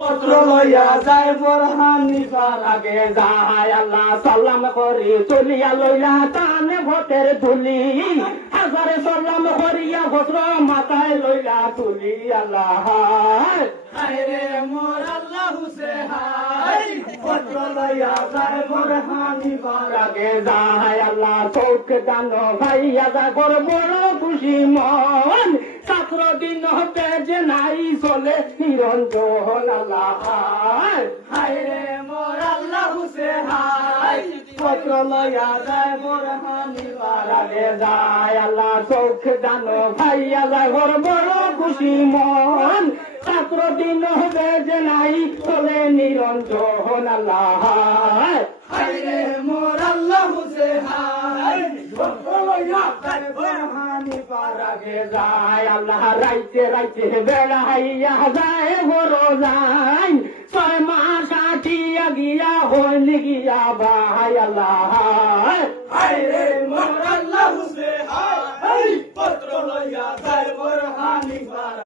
পত্র লইয়া যায় বোরহান নিবার আগে যায় আল্লাহ সালাম করি চলিয়া লইলা টানে ভোটের ধুলি হাজারে সালাম করিয়া ভদ্র মাথায় লইলা তুলি আল্লাহ হায়রে মোর আল্লাহ হুসে হায় পত্র লইয়া যায় বোরহান নিবার আগে যায় আল্লাহ চৌক দানো ভাইয়া যা কর বড় খুশি মন 17 দিন হতে যে নাই চলে নিরঞ্জন আল্লাহ হায়রে মোর আল্লাহ হুসে হায় পত্র লইয়া যায় বোরহান নিবার আগে যায় আল্লাহ চৌক দানো ভাইয়া যা কর বড় খুশি মন 17 দিন হতে যে নাই চলে নিরঞ্জন আল্লাহ হায়রে মোর আল্লাহ হুসে হায় যায় আল্লাহ রাইতে রাইতে বেড়াইয়া যায় বড় যাই 6 মাস আটিয়া গিয়া হইল গিয়া ভাই আল্লাহ